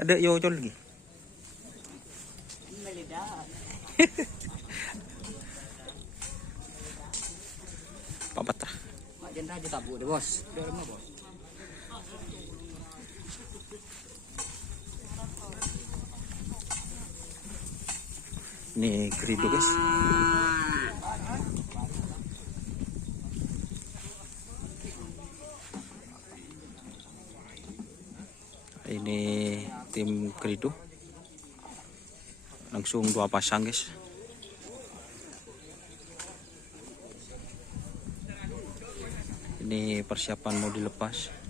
Ada yojol lagi. Pak Patra. Pak Jenderal ditabu deh bos. Udah lama bos. Ini keridu guys. Ini tim keridu. Langsung 2 pasang guys. Ini persiapan mau dilepas.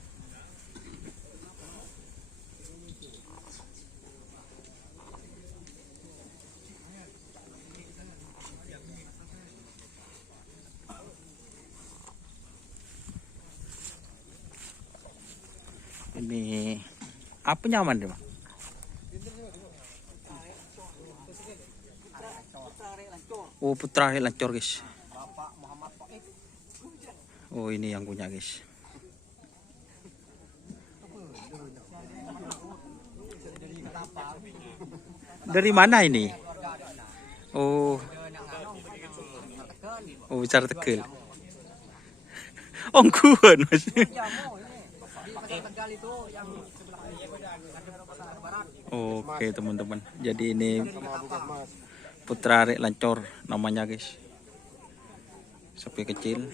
Ini apa nyaman deh, Bang? Oh, Putra Lancor guys. Oh, ini yang punya guys. Dari mana ini? Oh, oh bicara Tegal. Ongkuan mas. Oke teman-teman. Jadi ini Putra Lancor namanya guys. Sapi kecil.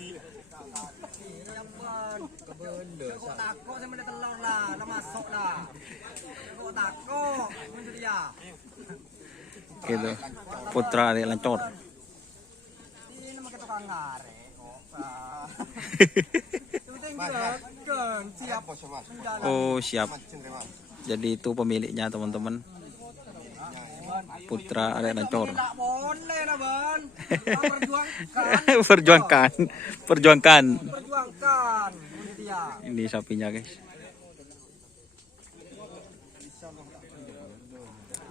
Gitu. Putra Lancor. Oh siap. Jadi itu pemiliknya teman-teman. Putra Lancor. Perjuangkan. Ini sapinya guys.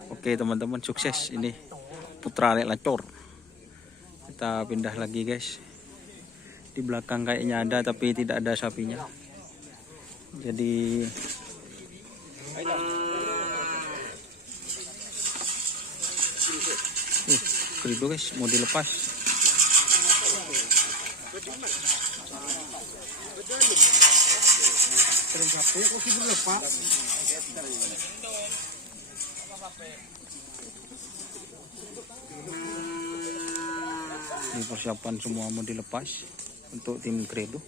Oke teman-teman, sukses ini Putra Lancor. Kita pindah lagi guys. Di belakang kayaknya ada tapi tidak ada sapinya. Jadi keridu guys mau dilepas. Ini persiapan semua mau dilepas untuk tim keridu.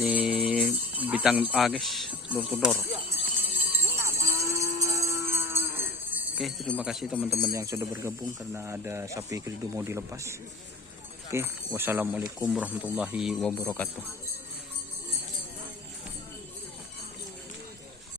Ini bintang A guys, door to door. Oke, terima kasih teman-teman yang sudah bergabung karena ada sapi keridu mau dilepas. Oke, wassalamualaikum warahmatullahi wabarakatuh.